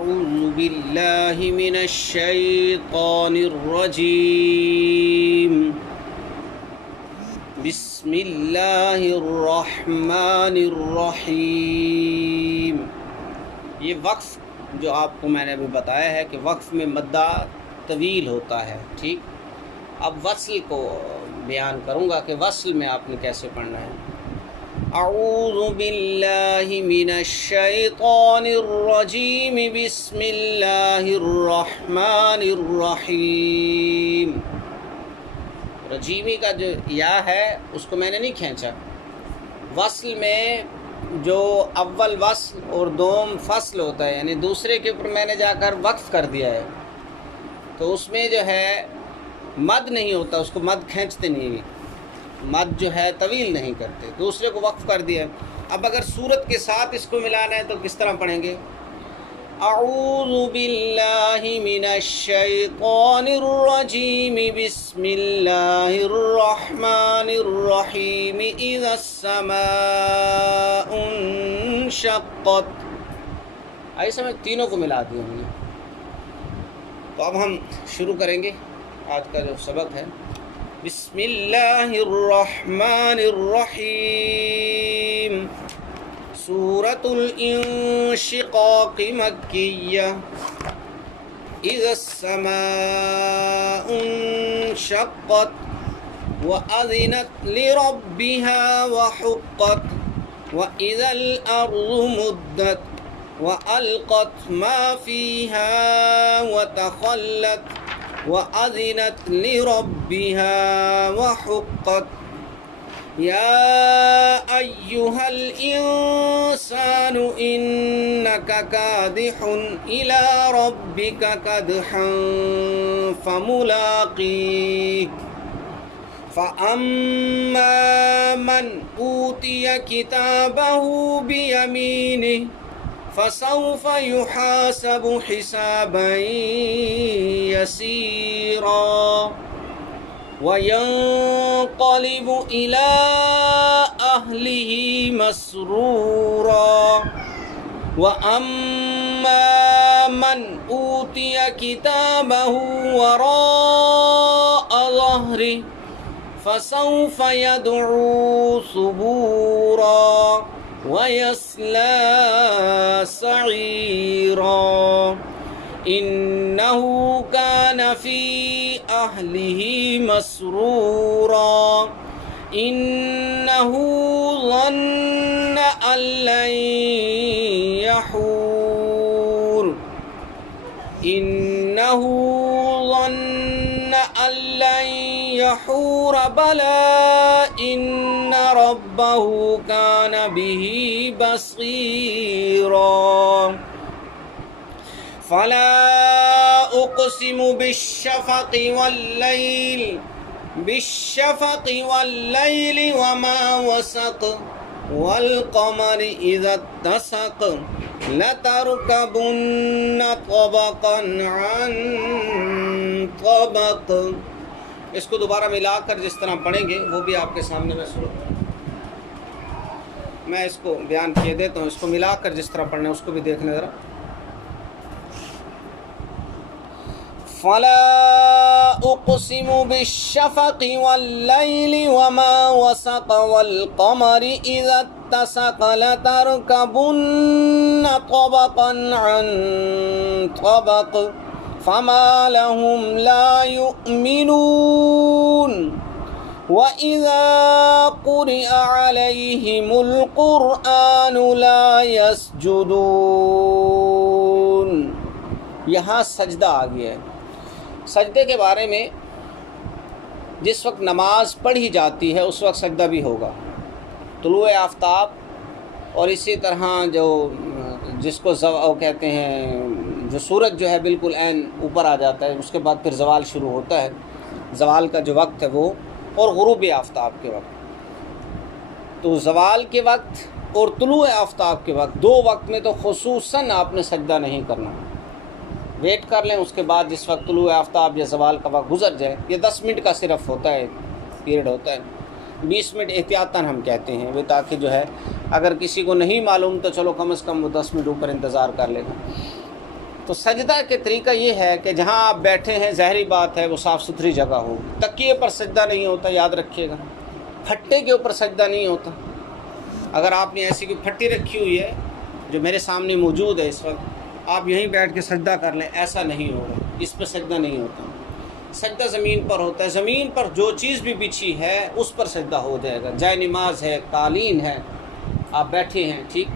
أعوذ بالله من الشيطان الرجيم بسم اللہ الرحمن الرحیم۔ یہ وقف جو آپ کو میں نے ابھی بتایا ہے کہ وقف میں مدہ طویل ہوتا ہے، ٹھیک۔ اب وصل کو بیان کروں گا کہ وصل میں آپ نے کیسے پڑھنا ہے۔ اعوذ باللہ من الشیطان الرجیم بسم اللہ الرحمن الرحیم۔ رجیمی کا جو یا ہے اس کو میں نے نہیں کھینچا۔ وصل میں جو اول وصل اور دوم فصل ہوتا ہے، یعنی دوسرے کے اوپر میں نے جا کر وقف کر دیا ہے، تو اس میں جو ہے مد نہیں ہوتا، اس کو مد کھینچتے نہیں، مد جو ہے طویل نہیں کرتے، دوسرے کو وقف کر دیا۔ اب اگر صورت کے ساتھ اس کو ملانا ہے تو کس طرح پڑھیں گے؟ اعوذ باللہ من الشیطان الرجیم بسم اللہ الرحمن الرحیم اذا السماء انشقت۔ ایسا میں تینوں کو ملا دیا ہم نے۔ تو اب ہم شروع کریں گے آج کا جو سبق ہے۔ بسم اللہ الرحمن الرحیم۔ سورة الانشقاق مکیہ۔ اذا السماء انشقت وأذنت لربها وحقت وإذا الأرض مدت وألقت ما فيها وتخلت وأذنت لربها وحقت۔ يا أيها الإنسان إنك كادح إلى ربك كدحا فملاقيه فأما من أوتي كتابه بيمينه فسوف يحاسب حسابا يسيرا وينقلب إلى أهله مسرورا وأما من أوتي كتابه وراء ظهره فسوف يدعو ثبورا ويصلى سعيرا إنه كان في أهله مسرورا إنه ظن أن لن يحور إنه ظن أن لن يحور بلى إن ربه كان به بصيرا فلا أقسم بالشفق والليل وما وسق والقمر إذا اتسق لتركبن طبقا عن طبق۔ اس کو دوبارہ ملا کر جس طرح پڑھیں گے وہ بھی آپ کے سامنے میں اس کو بیان کیے دیتا ہوں۔ اس کو ملا کر جس طرح پڑھنا ہے اس کو بھی دیکھنا ذرا۔ فلا اقسم بالشفق والليل وما وسق والقمر اذا اتسق لتركبن طبقا عن طبق فما لهم لا يؤمنون وإذا قرئ عليهم القرآن لا يسجدون۔ یہاں سجدہ آ گیا ہے۔ سجدے کے بارے میں جس وقت نماز پڑھی جاتی ہے اس وقت سجدہ بھی ہوگا۔ طلوع آفتاب اور اسی طرح جو جس کو کہتے ہیں جو سورج جو ہے بالکل عین اوپر آ جاتا ہے، اس کے بعد پھر زوال شروع ہوتا ہے، زوال کا جو وقت ہے وہ، اور غروب آفتاب کے وقت۔ تو زوال کے وقت اور طلوع آفتاب کے وقت، دو وقت میں تو خصوصاً آپ نے سجدہ نہیں کرنا۔ ویٹ کر لیں، اس کے بعد جس وقت طلوع آفتاب یا زوال کا وقت گزر جائے، یہ 10 منٹ کا صرف ہوتا ہے، پیریڈ ہوتا ہے، 20 منٹ احتیاطاً ہم کہتے ہیں وہ، تاکہ جو ہے اگر کسی کو نہیں معلوم تو چلو کم از کم وہ 10 منٹ اوپر انتظار کر لے گا۔ تو سجدہ کے طریقہ یہ ہے کہ جہاں آپ بیٹھے ہیں ظاہری بات ہے وہ صاف ستھری جگہ ہو، تکیے پر سجدہ نہیں ہوتا، یاد رکھیے گا، پھٹے کے اوپر سجدہ نہیں ہوتا۔ اگر آپ نے ایسی کوئی پھٹی رکھی ہوئی ہے جو میرے سامنے موجود ہے اس وقت، آپ یہیں بیٹھ کے سجدہ کر لیں، ایسا نہیں ہوگا، اس پہ سجدہ نہیں ہوتا۔ سجدہ زمین پر ہوتا ہے، زمین پر جو چیز بھی بچھی ہے اس پر سجدہ ہو جائے گا، جائے نماز ہے، قالین ہے، آپ بیٹھے ہیں، ٹھیک،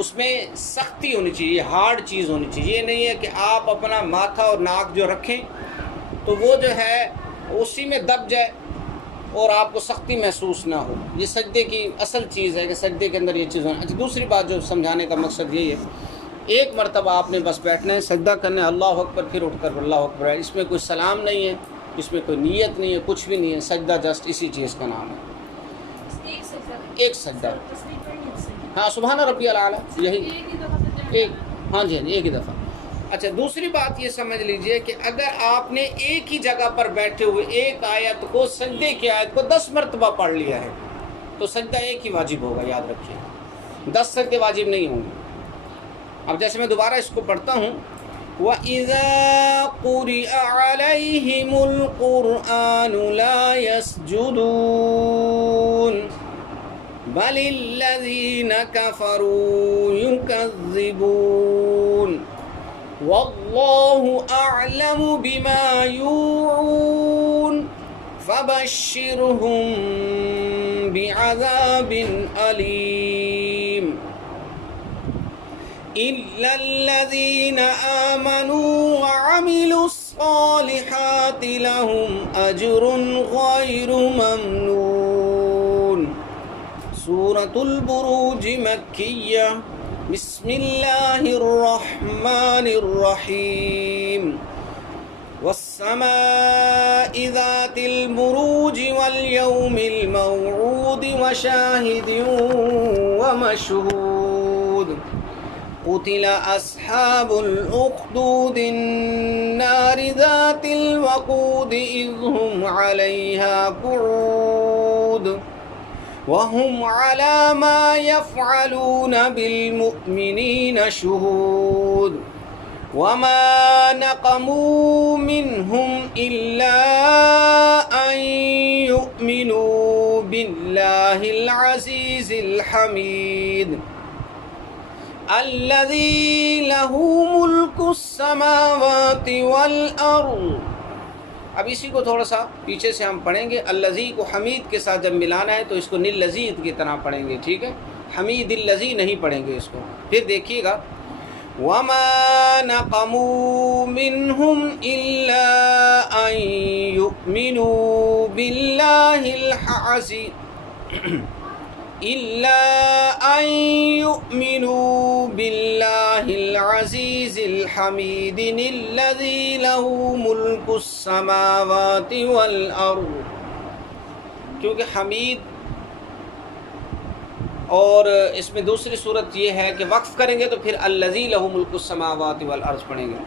اس میں سختی ہونی چاہیے، ہارڈ چیز ہونی چاہیے، یہ نہیں ہے کہ آپ اپنا ماتھا اور ناک جو رکھیں تو وہ جو ہے اسی میں دب جائے اور آپ کو سختی محسوس نہ ہو۔ یہ سجدے کی اصل چیز ہے کہ سجدے کے اندر یہ چیز ہونا۔ اچھا، دوسری بات جو سمجھانے کا مقصد یہی ہے، ایک مرتبہ آپ نے بس بیٹھنا ہے، سجدہ کرنا ہے، اللہ اکبر، پھر اٹھ کر اللہ اکبر ہے، اس میں کوئی سلام نہیں ہے، اس میں کوئی نیت نہیں ہے، کچھ بھی نہیں ہے، سجدہ جسٹ اسی چیز کا نام ہے، ایک سجدہ۔ ہاں، سبحان ربی الاعلیٰ، یہی ایک، ہاں جی، ایک ہی دفعہ۔ اچھا، دوسری بات یہ سمجھ لیجئے کہ اگر آپ نے ایک ہی جگہ پر بیٹھے ہوئے ایک آیت کو، سجدے کی آیت کو 10 مرتبہ پڑھ لیا ہے تو سجدہ ایک ہی واجب ہوگا، یاد رکھیے، 10 سجدے واجب نہیں ہوں گے۔ اب جیسے میں دوبارہ اس کو پڑھتا ہوں، وَإِذَا قُرِئَ عَلَيْهِمُ الْقُرْآنُ لَا يَسْجُدُونَ بَلِ الَّذِينَ كَفَرُوا يُكَذِّبُونَ وَاللَّهُ أَعْلَمُ بِمَا يُوعُونَ فَبَشِّرْهُم بِعَذَابٍ أَلِيمٍ إِلَّا الَّذِينَ آمَنُوا وَعَمِلُوا الصَّالِحَاتِ لَهُمْ أَجْرٌ غَيْرُ مَمْنُونٍ۔ سورة البروج مکیہ۔ بسم اللہ الرحمن الرحیم۔ والسماء ذات البروج واليوم الموعود وشاهد ومشهود۔ قتل أصحاب الأخدود النار ذات الوقود إذ هم عليها قعود وهم على ما يفعلون بالمؤمنين شهود وما نقموا منهم إلا أن يؤمنوا بالله العزيز الحميد الذي له ملك السماوات والأرض۔ اب اسی کو تھوڑا سا پیچھے سے ہم پڑھیں گے، الذی کو حمید کے ساتھ جب ملانا ہے تو اس کو نلذیذ کی طرح پڑھیں گے، ٹھیک ہے، حمید الذی نہیں پڑھیں گے اس کو۔ پھر دیکھیے گا، وما نقموا منهم إلا أن يؤمنوا بالله العزيز إلا أن يؤمنوا بالله العزيز الحميد الذي له ملك السماوات والأرض۔ کیونکہ حمید اور اس میں دوسری صورت یہ ہے کہ وقف کریں گے تو پھر الذي له ملك السماوات والأرض پڑھیں گے۔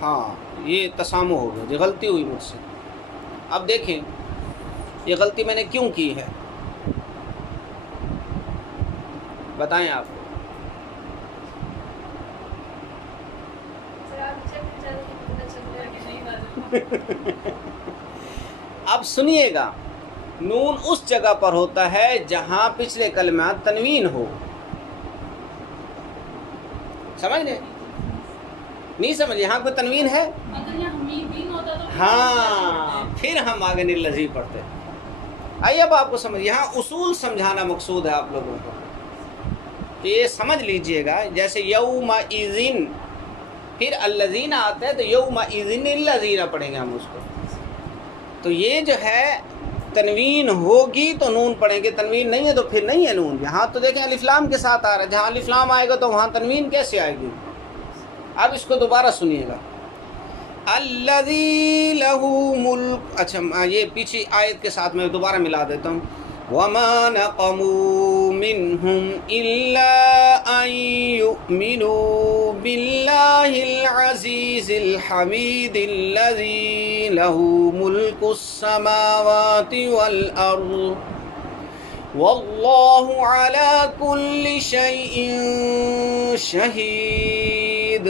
ہاں، یہ تسامح ہو گیا، یہ غلطی ہوئی مجھ سے۔ اب دیکھیں یہ غلطی میں نے کیوں کی ہے، بتائیں آپ۔ اب سنیے گا، نون اس جگہ پر ہوتا ہے جہاں پچھلے کلمات تنوین ہو، سمجھ لیں؟ نہیں سمجھ، یہاں کوئی تنوین ہے، ہاں، پھر ہم آگے نلذی پڑھتے ہیں۔ آئیے اب آپ کو سمجھ، یہاں اصول سمجھانا مقصود ہے آپ لوگوں کو، کہ یہ سمجھ لیجئے گا، جیسے یومئذ پھر الذین آتے ہیں تو یومئذ الذین پڑھیں گے ہم اس کو، تو یہ جو ہے تنوین ہوگی تو نون پڑھیں گے، تنوین نہیں ہے تو پھر نہیں ہے نون۔ یہاں تو دیکھیں الف لام کے ساتھ آ رہا ہے، جہاں الف لام آئے گا تو وہاں تنوین کیسے آئے گی؟ اب اس کو دوبارہ سنیے گا، الذی لہ ملک، اچھا یہ پیچھے آیت کے ساتھ میں دوبارہ ملا دیتا ہوں، وما نقموا منهم إلا أن يؤمنوا بالله العزيز الحميد الذي له ملك السماوات والأرض واللہ علی کل شیء شہید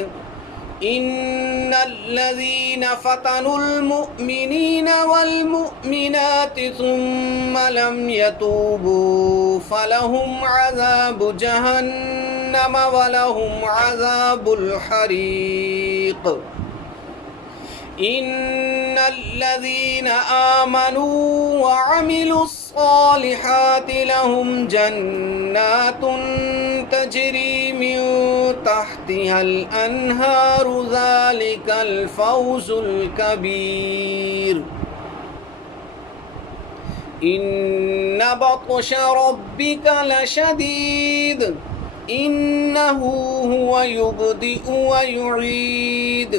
ان الذین فتنوا المؤمنین والمؤمنات ثم لم يتوبوا فلهم عذاب جہنم ولهم عذاب الحریق ان الذین آمنوا وعملوا الصالحات لهم جنات تجری من تحتها الانہار ذلك الفوز الکبیر ان بطش ربک لشدید انه هو يبدئ ويعيد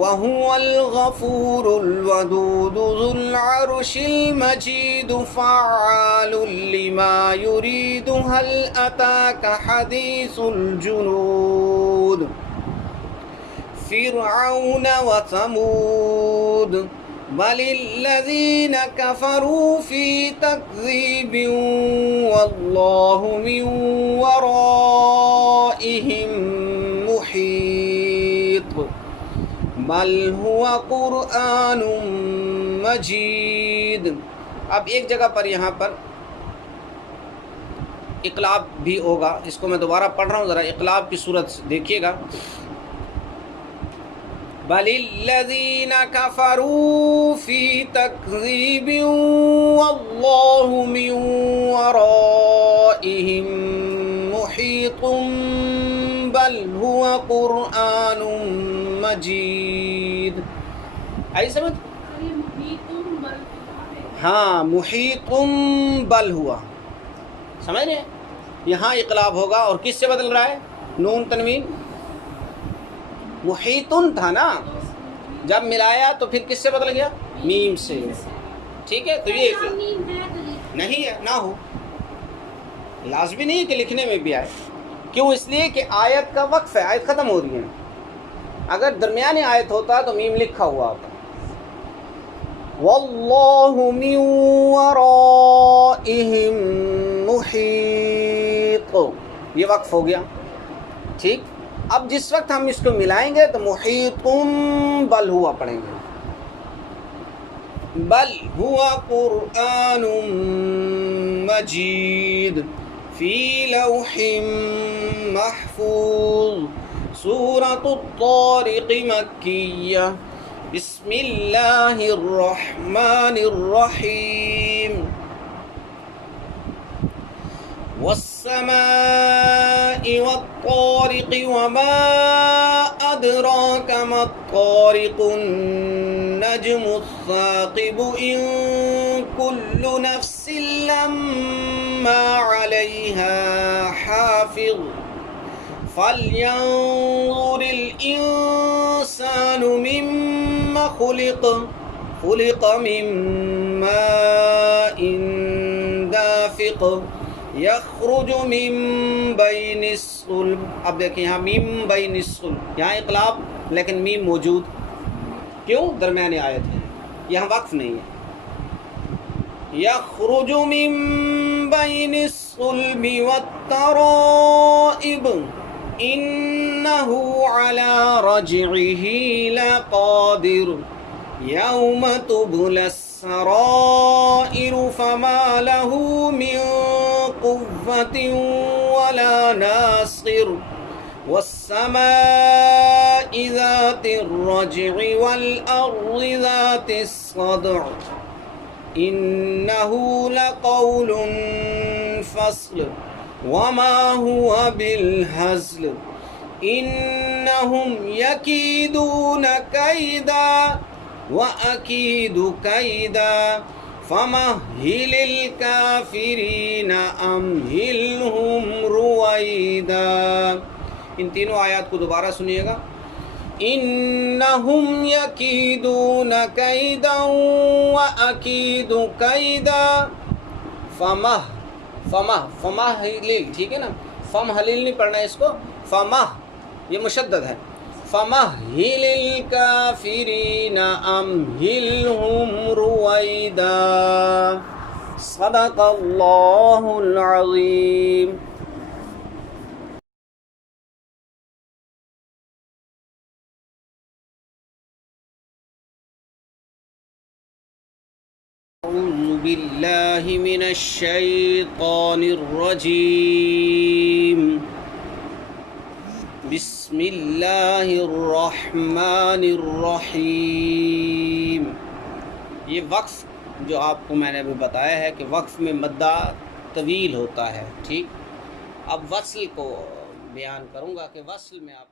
وهو الغفور الودود ذو العرش المجيد فعال لما يريد هل أتاك حديث الجنود فرعون وثمود بل الذين كفروا في تكذيب والله من ورائهم محيط بل هو قرآن مجید. اب ایک جگہ پر یہاں پر اقلاب بھی ہوگا، اس کو میں دوبارہ پڑھ رہا ہوں، ذرا اقلاب کی صورت دیکھیے گا. بل الذین کفروا فی تکذیب واللہ من ورائهم محیط بل هو قرآن مجید. آئی سمجھ؟ ہاں محیط بل ہوا، سمجھ رہے ہیں؟ یہاں اقلاب ہوگا اور کس سے بدل رہا ہے؟ نون تنوین، محیطن تھا نا، جب ملایا تو پھر کس سے بدل گیا؟ میم سے. ٹھیک ہے، تو یہ نہیں ہے، نہ ہو، لازمی نہیں ہے کہ لکھنے میں بھی آئے. کیوں؟ اس لیے کہ آیت کا وقف ہے، آیت ختم ہو رہی ہے. اگر درمیانی آیت ہوتا تو میم لکھا ہوا ہوتا. واللہ من ورائہم محیط، یہ وقف ہو گیا. ٹھیک، اب جس وقت ہم اس کو ملائیں گے تو محیط بل ہوا پڑھیں گے. بل ہوا قرآن مجید فی لوح محفوظ. سورۃ الطارق مکیہ. بسم اللہ الرحمن الرحیم. والسماء والطارق وما أدراك ما الطارق النجم الثاقب إن كل نفس لما عليها حافظ فلينظر الإنسان مما خلق من ماء دافق یخرج من بین الصلب. اب دیکھیں یہاں میم بین الصلب، یہاں اقلاب لیکن میم موجود. کیوں؟ درمیانی آیت ہے، یہاں وقف نہیں ہے. یخرج من بین الصلب والترائب انہ علی رجعہ لقادر یوم تبلی السرائر فما له من قوة ولا ناصر والسماء ذات الرجع والأرض ذات الصدع إنه لقول فصل وما هو بالهزل إنهم يكيدون كيدا وَأَكِيدُ كَيْدًا فَمَهِّلِ الْكَافِرِينَ أَمْهِلْهُمْ رُوَيْدًا. ان تینوں آیات کو دوبارہ سنیے گا. إِنَّهُمْ يَكِيدُونَ كَيْدًا وَأَكِيدُ كَيْدًا فَمَهِّلِ، ٹھیک ہے نا، فَمَهِلِ نہیں پڑھنا ہے اس کو، یہ مشدد ہے. فَمَهِّلِ الْكَافِرِينَ أَمْهِلْهُمْ رُوَيْدًا. صدق اللہ العظیم. اعوذ باللہ من الشیطان الرجیم. بسم اللہ الرحمن الرحیم. یہ وقف جو آپ کو میں نے ابھی بتایا ہے کہ وقف میں مدہ طویل ہوتا ہے. ٹھیک، اب وصل کو بیان کروں گا کہ وصل میں آپ